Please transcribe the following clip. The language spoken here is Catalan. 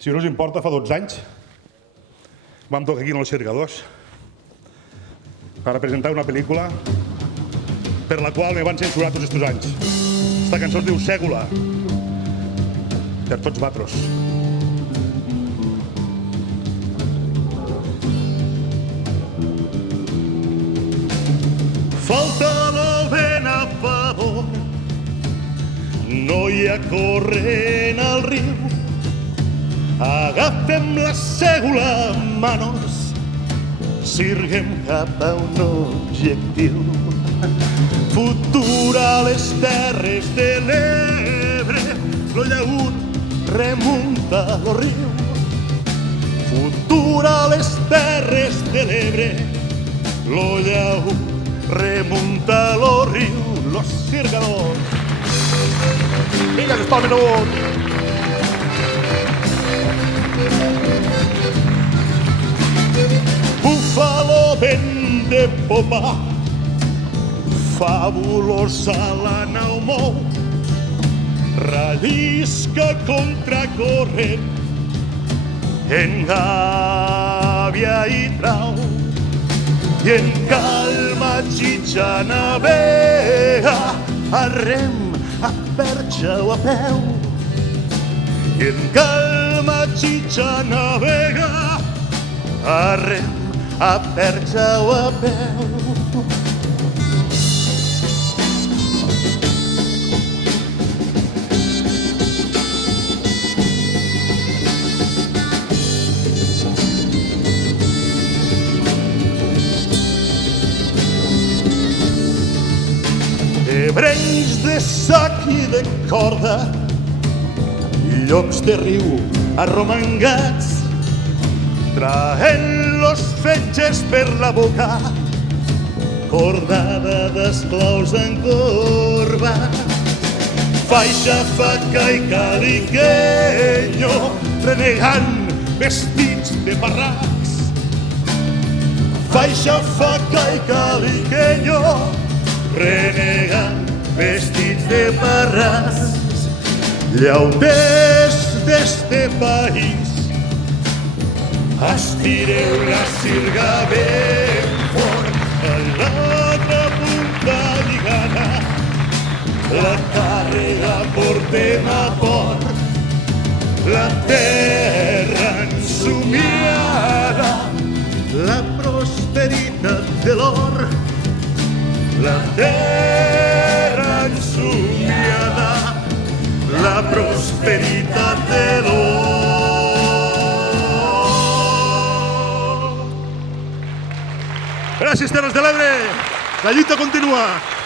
Si no us importa, fa 12 anys vam tocar aquí en els Cercadors per presentar una pel·lícula per la qual me van censurar tots aquests anys. Esta cançó es diu Ségula, per tots vosaltres. Falta el vent a favor, no hi ha corrent al riu. Agafem la ségula, manos, sirguem cap a un objectiu. Futur a les terres de l'Ebre, lo llaüt remunta lo riu. Futur a les terres de l'Ebre, lo llaüt remunta lo riu. Los Cercadors. Vinga, que es palmen amunt. Búfalo vent de popa, fabulosa la nau mou, rellisca contra corrent, en gàbia i trau, i en calma xitxa navega, a rem, a perxa o a peu, i en calma xitxa navega, a rem, a perxa o a peu. Ebrenys de sac i de corda, llops de riu arromangats, traent los fetges per la boca, cordada d'esclaus en corba. Faixa, faca i caliqueño, renegant vestits de parracs. Faixa, faca i caliqueño, renegant vestits de parracs. Llauters d'este país, estireu la sirga ben fort, a l'altra punta lligada, la càrrega portem a port, la terra ensomiada, la prosperitat de l'or, la terra ensomiada, la prosperitat de l'or. Gràcies, Terres de l'Ebre! La lluita continua!